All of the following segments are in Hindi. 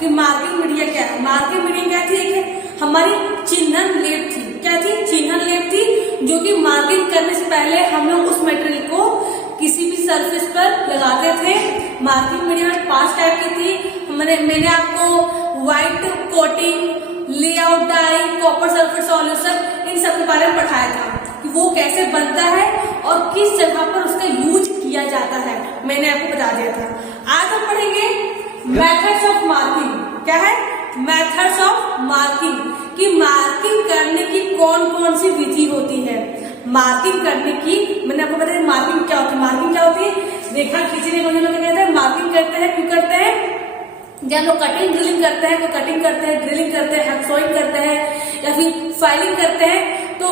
कि मार्किंग मीडिया क्या है। मार्किंग मीडिया क्या थी, एक हमारी चिन्हन लेप थी। क्या थी, चिन्हन लेप थी, जो कि मार्किंग करने से पहले हम लोग उस मटेरियल को किसी भी सरफेस पर लगाते थे। मार्किंग मीडिया में 5 टाइप की थी। मैंने आपको white coating, layout dye, copper sulphate solution, इन सब के बारे में पढ़ाया था कि वो कैसे बनता है और किस जगह पर उसका यूज किया जाता है, मैंने आपको बता दिया था। आज हम पढ़ेंगे मेथड्स ऑफ मार्किंग। क्या है, मेथड्स ऑफ मार्किंग, कि मार्किंग करने की कौन कौन सी विधि होती है। मार्किंग करने की, मैंने आपको बताया मार्किंग क्या होती है। मार्किंग क्या होती है, रेखा खींचने को लोग कहते हैं मार्किंग करते हैं। क्यों करते हैं, जब लोग कटिंग ड्रिलिंग करते हैं, तो कटिंग करते हैं, ड्रिलिंग करते हैं, हैक्सॉइंग करते हैं या फिर फाइलिंग करते हैं, तो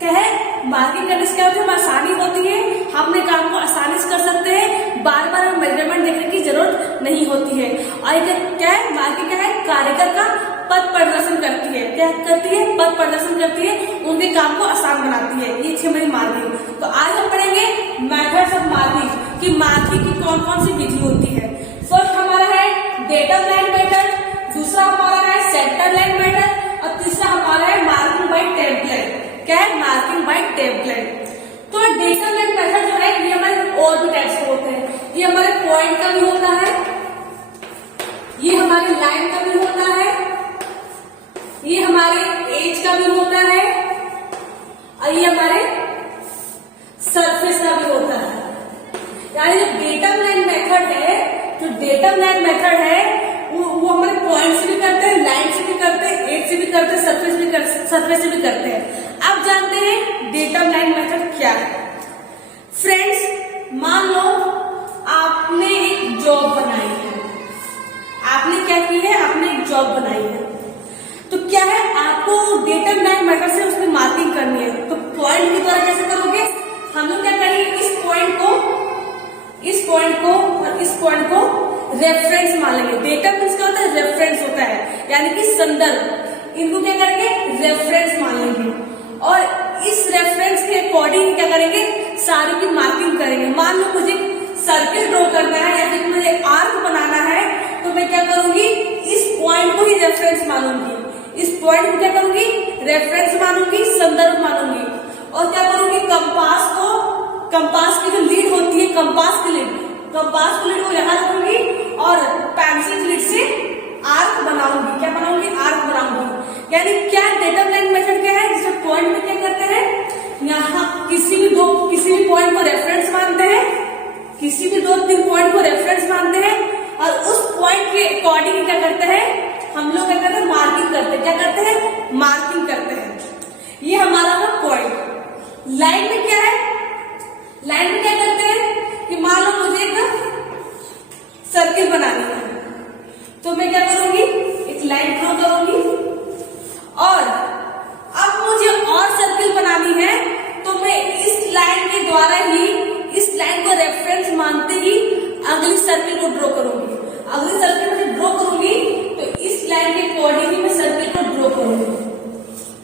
क्या है, मार्किंग करने से क्या होती है, आसानी होती है, हम अपने काम को आसानी से कर सकते हैं, बार बार मेजरमेंट देखने की जरूरत नहीं होती है। और क्या है, मार्किंग क्या है, कारीगर का पथ प्रदर्शन करती है। क्या करती है, पथ प्रदर्शन करती है, उनके काम को आसान बनाती है। ये थी हमारी मार्किंग। तो आज हम पढ़ेंगे मेथड्स ऑफ मार्किंग, कि मार्किंग की कौन कौन सी विधि होती है। फर्स्ट हमारा है डेटम लाइन मेथड, दूसरा हमारा है सेंटर लाइन मेथड, और तीसरा हमारा है मार्किंग बाय टेम्पलेट। क्या है, मार्किंग बाय टेम्पलेट। तो डेटम लाइन मेथड जो है, ये हमारे और भी टाइप्स के होते हैं। ये हमारे पॉइंट का भी होता है, ये हमारी लाइन का भी होता है, ये हमारे एज का भी होता है, और ये हमारे सरफेस का भी होता है। यानी जो डेटम लाइन मेथड है, जो डेटम लाइन मेथड है, वो हमारे पॉइंट से भी करते हैं, लाइन से भी करते हैं, एज से भी करते हैं, सरफेस से भी करते हैं। अब जानते हैं डेटम लाइन मेथड क्या है। फ्रेंड्स, मान लो आपने एक जॉब बनाई है, आपने क्या की है, आपने एक जॉब बनाई है, तो क्या है, आपको डेटम लाइन मेथड से उसमें मार्किंग करनी है। तो पॉइंट के द्वारा कैसे करोगे, हम लोग क्या करेंगे, इस पॉइंट को और इस पॉइंट को रेफरेंस मान लेंगे। डेटा मीन्स क्या होता है, रेफरेंस होता है, यानी कि संदर्भ। इनको क्या करेंगे, रेफरेंस मान लेंगे, और इस रेफरेंस के अकॉर्डिंग क्या करेंगे, सारी की मार्किंग करेंगे। मान लो मुझे सर्किल ड्रॉ करना है या फिर मुझे आर्क बनाना है, तो मैं क्या करूंगी, इस पॉइंट को ही रेफरेंस मानूंगी, इस पॉइंट को क्या करूंगी, रेफरेंस मानूंगी, संदर्भ मानूंगी। और क्या करूंगी, कंपास की जो लीड होती है, कंपास की लीड को यहां रखूंगी, और पेंसिल लीड से आर्क बनाऊंगी। क्या बनाऊंगी, आर्क बनाऊंगी। यानी क्या डेटम लाइन मेथड क्या है, जिसमें पॉइंट में क्या करते हैं, यहाँ किसी भी पॉइंट को रेफरेंस मानते हैं, किसी भी 2-3 पॉइंट को रेफरेंस मानते हैं, और उस पॉइंट के अकॉर्डिंग क्या करते हैं, हम लोग क्या करते हैं, मार्किंग करते हैं। क्या करते हैं, मार्किंग करते हैं। ये हमारा है पॉइंट। लाइन में क्या है, लाइन में क्या करते हैं कि मान लो मुझे एक सर्किल बनानी है, तो मैं क्या करूंगी, एक लाइन ड्रॉ करूंगी, और अब मुझे और सर्किल बनानी है, तो मैं इस लाइन के द्वारा ही, इस लाइन को रेफरेंस मानते ही अगली सर्किल को ड्रॉ करूंगी। अगली सर्किल में ड्रॉ करूंगी, तो इस लाइन के अकॉर्डिंग ही मैं सर्किल को ड्रॉ करूंगी।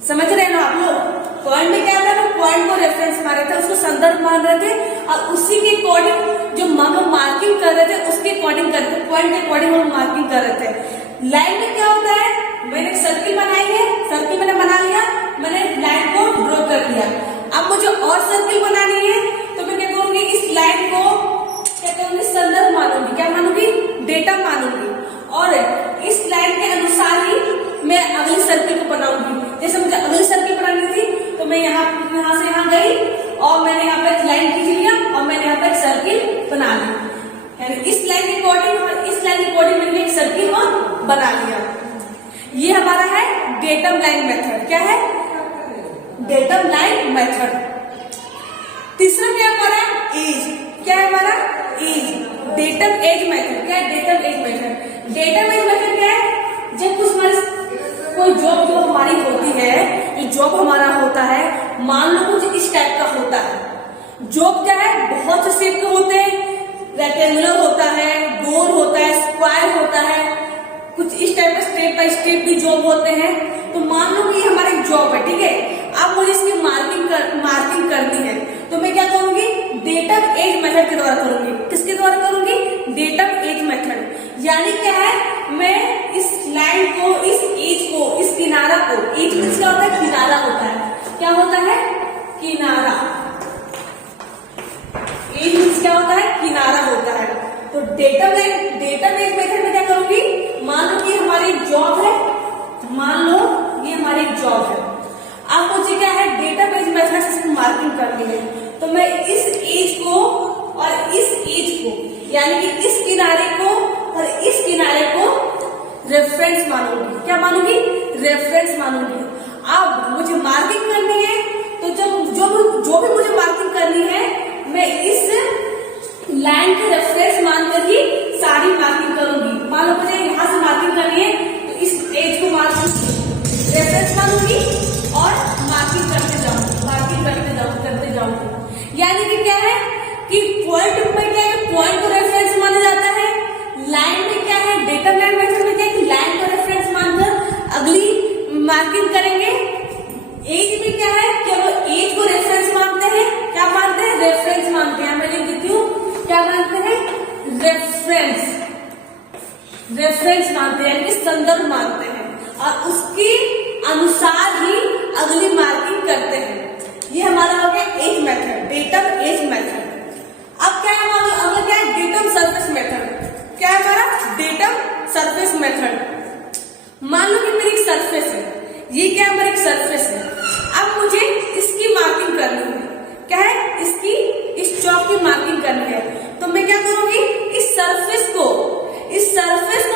समझ रहे हैं ना आप लोग। पॉइंट में क्या था, पॉइंट को रेफरेंस मान रहे थे, उसको संदर्भ मान रहे थे, और उसी के अकॉर्डिंग जो हम मार्किंग कर रहे थे उसके अकॉर्डिंग कर रहे थे, पॉइंट के अकॉर्डिंग हम मार्किंग कर रहे थे। लाइन में क्या होता है, मैंने एक सर्किल बनाई है, सर्किल मैंने बना लिया, मैंने लाइन को ड्रॉ कर लिया। अब मुझे और सर्किल बनानी है, तो मैं क्या करूंगी, इस लाइन को क्या करूंगी, संदर्भ मानूंगी। क्या मानूंगी, डेटा मानूंगी, और इस लाइन के अनुसार ही मैं अगली सर्किल को बनाऊंगी। जैसे मुझे अगली सर्किल बनानी थी, तो मैं यहाँ से यहाँ गई, और मैंने यहाँ पे लाइन खींच लिया, और मैंने यहाँ पे एक सर्किल बना ली। यानी इस लाइन के अकॉर्डिंग और इस लाइन के अकॉर्डिंग मैंने एक सर्किल और बना लिया। ये हमारा है डेटम लाइन मेथड। क्या है, डेटम लाइन मेथड। तीसरा क्या हमारा, एज। क्या है हमारा, एज, डेटम एज मेथड। क्या है, datum edge method. Datum edge method क्या है, जब कुछ हमारे कोई जॉब जो हमारी होती है, जो जॉब हमारा होता है, मान लो कुछ इस टाइप का होता है। जॉब क्या है, बहुत से शेप के होते हैं, रेक्टेंगुलर होता है, गोल होता है, स्क्वायर होता है, कुछ इस टाइप का स्टेप बाय स्टेप भी जॉब होते हैं। तो मान लो कि हमारी जॉब है, ठीक है, अब मुझे इसकी मार्किंग करनी है, तो मैं क्या करूंगी, डेटम एज मेथड के द्वारा करूंगी। किसके द्वारा करूंगी, डेटम एज मेथड। यानी क्या है, मैं इस लाइन को, इस एज को, इस किनारा को, एज मीन्स क्या होता है, किनारा होता है, क्या होता है, किनारा। एज मीन्स क्या होता है, किनारा होता है। तो डेटाबेस मेथड में क्या करूंगी, मान लो कि हमारी जॉब है, मान लो ये हमारी जॉब है, अब मुझे क्या है, डेटाबेस मेथड से इसकी मार्किंग करनी है। तो मैं इस एज को और इस एज को, यानी कि इस किनारे को और इस किनारे को रेफरेंस मानूंगी। क्या मानूंगी, रेफरेंस मानूंगी। अब मुझे मार्किंग करनी है, तो जो भी मुझे मार्किंग करनी है, मैं इस लाइन के रेफरेंस मानकर ही सारी मार्किंग करूंगी। मान लो मुझे यहां से मार्किंग करनी है, तो इस एज को रेफरेंस मानूंगी और मार्किंग करते जाऊंगी। यानी कि क्या है कि पॉइंट में क्या है, पॉइंट को रेफरेंस माना जाता है। लाइन में क्या है, डेटा लाइन मेथड में क्या है कि लाइन को रेफरेंस मानकर अगली मार्किंग करेंगे। एज में क्या है कि हम एज को रेफरेंस मानते हैं। क्या मानते हैं, रेफरेंस मानते हैं। मैं लिख देती हूँ, क्या मानते हैं, रेफरेंस मानते हैं, यानी संदर्भ मानते हैं, और उसके अनुसार ही अगली मार्किंग करते हैं। ये हमारा हो गया edge method, datum edge method. अब क्या है हमारा, अगला क्या है, डेटम सरफेस मेथड। क्या है हमारा, डेटम सरफेस मेथड। मान लो कि मेरी एक सरफेस है, ये क्या है, हमारी एक सरफेस है। अब मुझे इसकी मार्किंग करनी है, क्या है, इसकी, इस चौक की मार्किंग करनी है। तो मैं क्या करूंगी, इस सरफेस को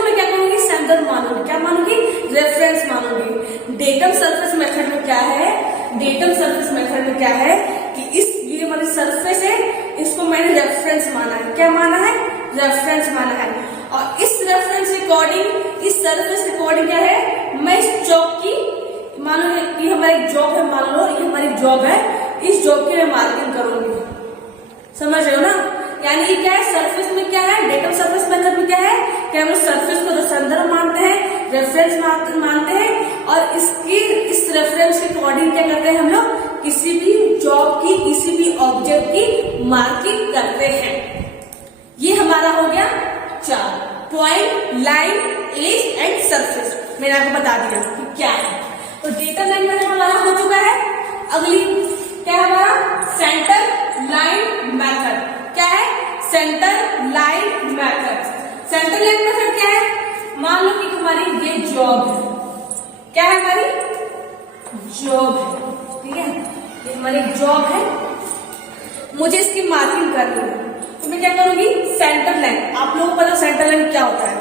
मैं क्या करूंगी, संदर्भ मानूंगी। क्या मानूंगी, रेफरेंस मानूंगी। डेटम सरफेस मेथड में क्या है, डेटम सरफेस मेथड में क्या है कि ये हमारी सरफेस है, इसको मैंने रेफरेंस माना है। क्या माना है, रेफरेंस माना है। और इस रेफरेंस के अकॉर्डिंग, इस सरफेस के अकॉर्डिंग क्या है, मैं इस चौक की, मान लो ये हमारी जॉब है, मान लो ये हमारी जॉब है, इस जॉब की मैं मार्किंग करूंगी। समझ रहे हो ना, यानी ये क्या है, सरफेस में क्या है, डेटम सरफेस मेथड में क्या है कि हम लोग सरफेस को संदर्भ मानते हैं, रेफरेंस मानते हैं, और इस रेफरेंस के अकॉर्डिंग क्या करते हैं, हम लोग किसी भी जॉब की, किसी भी ऑब्जेक्ट की मार्किंग करते हैं। ये हमारा हो गया 4 point, line, edge and surface. मैंने आपको बता दिया कि क्या है। तो डेटा लाइन मेथड हमारा हो चुका है। अगली क्या है हमारा, सेंटर लाइन मेथड। क्या है, centre line method. Centre line method क्या है, मान लो कि हमारी ये जॉब है, क्या है, हमारी जॉब है, ठीक है, ये हमारी जॉब है, मुझे इसकी मार्किंग करनी है। तो मैं क्या करूंगी, सेंटर लाइन। आप लोगों को पता सेंटर लाइन क्या होता है,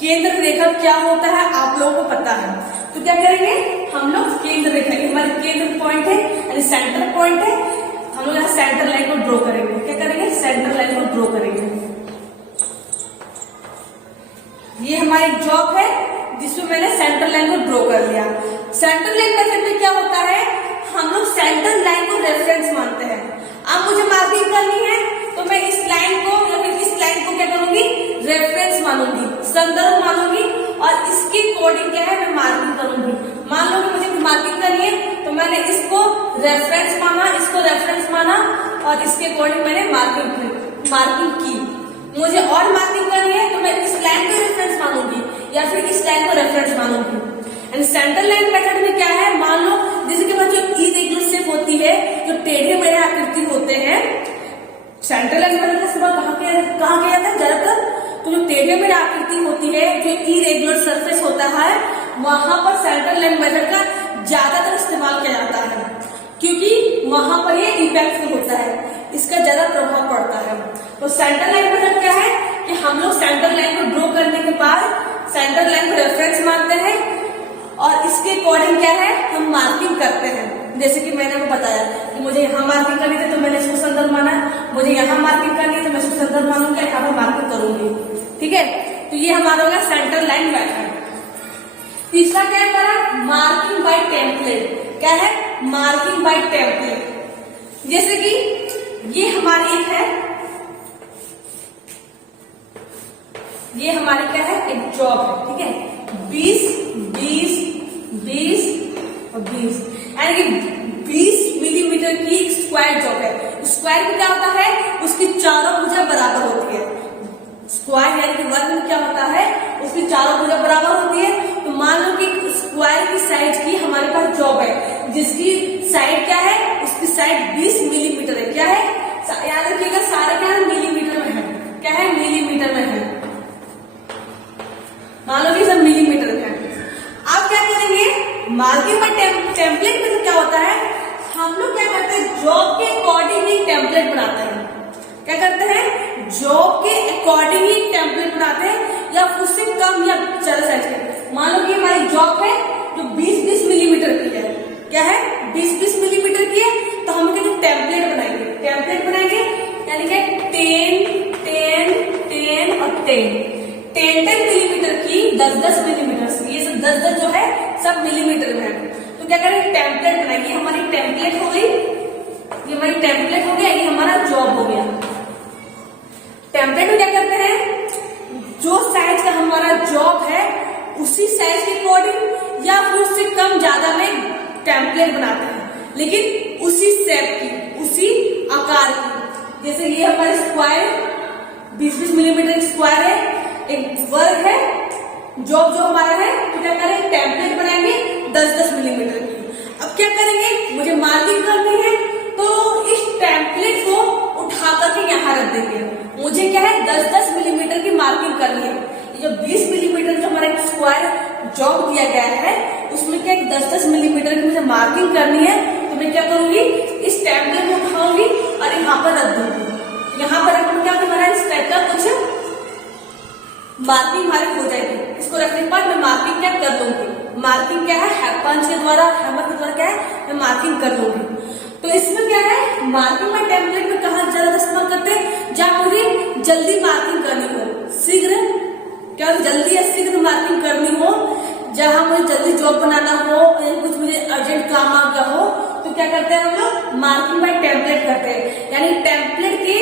केंद्र रेखा क्या होता है, आप लोगों को पता है। तो क्या करेंगे, हम लोग केंद्र रेखा, हमारे केंद्र पॉइंट है, यानी सेंटर पॉइंट है, हम लोग यहाँ सेंटर लाइन को ड्रॉ करेंगे। क्या करेंगे, सेंटर लाइन को ड्रॉ करेंगे। ये हमारी जॉब है जिसमें मैंने सेंटर लाइन को ड्रॉ कर लिया। सेंटर लाइन मेथड में क्या होता है, हम लोग सेंटर लाइन को रेफरेंस मानते हैं। अब मुझे मार्किंग करनी है, तो मैं इस लाइन को या फिर इस लाइन को क्या करूंगी, रेफरेंस मानूंगी, संदर्भ मानूंगी, और इसके अकॉर्डिंग क्या है, मैं मार्किंग करूंगी। मान लो कि मुझे मार्किंग करनी है, तो मैंने इसको रेफरेंस माना, इसको रेफरेंस माना, और इसके अकॉर्डिंग मैंने मार्किंग की। मुझे और मार्किंग करनी है, तो मैं इस लाइन को रेफरेंस मानूंगी या फिर इस लाइन को रेफरेंस मानूंगी। एंड सेंटर लाइन मेथड में क्या है, मान लो जैसे कि जो इरेगुलर शेप होती है, जो टेढ़े मेढ़े आकृति होते हैं, सेंटर लाइन मेथड का इस्तेमाल कहाँ किया जाता है ज्यादातर, तो जो टेढ़े मेढ़े आकृति होती है, जो इरेगुलर सरफेस होता है, वहां पर सेंटर लाइन मेथड का ज्यादातर इस्तेमाल किया जाता है, क्योंकि वहां पर ये इम्पैक्टफुल होता है, इसका ज्यादा प्रभाव पड़ता है। तो सेंटर लाइन मेथड क्या है कि हम लोग सेंटर लाइन को ड्रॉ करने के बाद सेंटर लाइन को रेफरेंस मानते हैं, और इसके अकॉर्डिंग क्या है, हम मार्किंग करते हैं। जैसे कि मैंने आपको बताया कि मुझे यहाँ मार्किंग करनी थी, तो मैंने इसको संदर्भ माना, मुझे यहाँ मार्किंग करनी है, तो मैं इसको संदर्भ मानूंगा, यहाँ पर मार्किंग करूंगी। ठीक है, तो ये हमारा होगा सेंटर लाइन मेथड। तीसरा क्या है हमारा, मार्किंग बाय टेम्पलेट। क्या है, मार्किंग बाय टेम्पलेट। जैसे कि ये हमारी एक है, ये हमारी क्या है, एक जॉब है, ठीक है, 20 20 20 और 20, यानी कि 20 मिलीमीटर की स्क्वायर जॉब है। स्क्वायर में क्या होता है, उसकी चारों भुजा बराबर होती है। स्क्वायर यानी कि वर्ग में क्या होता है, उसकी चारों भुजा जिसकी साइड क्या है, उसकी साइड 20 मिलीमीटर है। क्या है, याद रखिएगा सारे क्या है, मिलीमीटर में है। क्या है, मिलीमीटर में है। मान लो कि सब मिलीमीटर में है। आप क्या करेंगे, मार्किंग बाय टेम्पलेट में तो क्या होता है, हम लोग क्या करते हैं, जॉब के अकॉर्डिंग ही टेम्पलेट बनाते हैं। क्या करते हैं, जॉब के अकॉर्डिंग ही टेम्पलेट बनाते हैं, या उससे कम या ज्यादा साइज के। मान लो कि हमारी जॉब है जो 20-20 मिलीमीटर की है। क्या है, 20-20 मिलीमीटर की है, तो हम क्या टेम्पलेट बनाएंगे। टेम्पलेट बनाएंगे यानी कि 10, 10, 10 और 10, 10 मिलीमीटर की, 10-10 मिलीमीटर। ये सब 10-10 जो है सब मिलीमीटर में है। तो क्या करें, टेम्पलेट बनाएंगे। हमारी टेम्पलेट हो गई, ये हमारी टेम्पलेट हो गया, ये हमारा जॉब हो गया। टेम्पलेट में क्या करते हैं, जो साइज का हमारा जॉब है उसी साइज के अकॉर्डिंग या फिर उससे कम ज्यादा में टेम्पलेट बनाते हैं, लेकिन उसी शेप की, उसी आकार की। जैसे ये हमारे स्क्वायर 20-20 मिलीमीटर स्क्वायर है, एक वर्ग है, जॉब जो हमारा है, तो क्या करें, टेम्पलेट बनाएंगे 10-10 मिलीमीटर की। अब क्या करेंगे, मुझे मार्किंग करनी है, तो इस टेम्पलेट को उठा करके यहाँ रख देंगे। मुझे क्या है, 10-10 मिलीमीटर की मार्किंग करनी है। ये जो 20 मिलीमीटर जो हमारा स्क्वायर जॉब दिया गया है, उसमें क्या 10-10 मिलीमीटर की मुझे मार्किंग करनी है। तो मैं क्या करूंगी, इस टेम्पलेट को उठाऊंगी और यहाँ पर रख दूंगी। यहाँ पर रखने क्या हमारा इस टाइप का कुछ मार्किंग हमारी हो जाएगी। इसको रखने के बाद मैं मार्किंग क्या कर लूंगी, मार्किंग क्या है, पंच के द्वारा, हैमर के द्वारा क्या है, मैं मार्किंग कर लूंगी। तो इसमें क्या है, मार्किंग में टेम्पलेट में कहा ज्यादा इस्तेमाल करते हैं, जहां मुझे जल्दी मार्किंग करनी हो, शीघ्र, क्या जल्दी या शीघ्र मार्किंग करनी हो, जहां मुझे जल्दी जॉब बनाना हो या कुछ मुझे अर्जेंट काम आ गया हो, तो क्या करते हैं हम लोग, मार्किंग बाय टेम्पलेट करते हैं। यानी टेम्पलेट की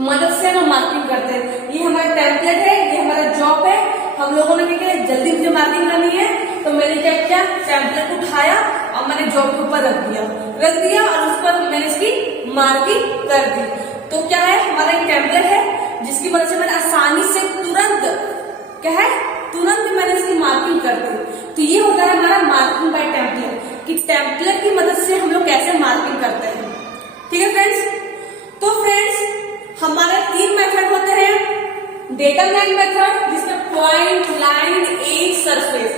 मदद से हम मार्किंग करते हैं। ये हमारा टेम्पलेट है, ये हमारा जॉब है। हम लोगों ने क्या किया, जल्दी मुझे मार्किंग करनी है, तो मैंने क्या किया, टेम्पलेट उठाया और मैंने जॉब के ऊपर रख दिया और उस पर मैंने इसकी मार्किंग कर दी। तो क्या है, हमारा एक टेम्पलेट है जिसकी मदद से मैंने आसानी से तुरंत क्या है, तुरंत मैंने इसकी मार्किंग कर दी। तो ये होता है हमारा मार्किंग बाय टेम्पलेट, कि टेम्पलेट की मदद से हम लोग कैसे मार्किंग करते हैं। ठीक है फ्रेंड्स, तो फ्रेंड्स हमारे 3 मेथड होते हैं। डेटा लाइन मेथड जिसमें पॉइंट, लाइन, एज, सरफेस।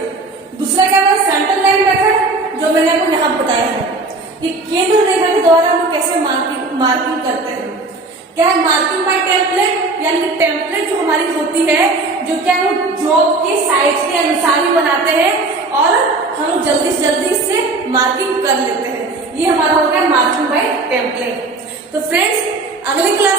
दूसरा क्या है, सेंटर लाइन मेथड, जो मैंने आपको यहाँ बताया है। ये केंद्र रेखा के द्वारा हम कैसे मार्किंग करते हैं। क्या है, मार्किंग बाय टेम्पलेट, यानी टेम्पलेट जो हमारी होती है, जो क्या है, जॉब के साइज के अनुसार ही बनाते हैं और हम जल्दी से जल्दी इससे मार्किंग कर लेते हैं। ये हमारा हो गया मार्किंग बाय टेम्पलेट। तो फ्रेंड्स अगले क्लास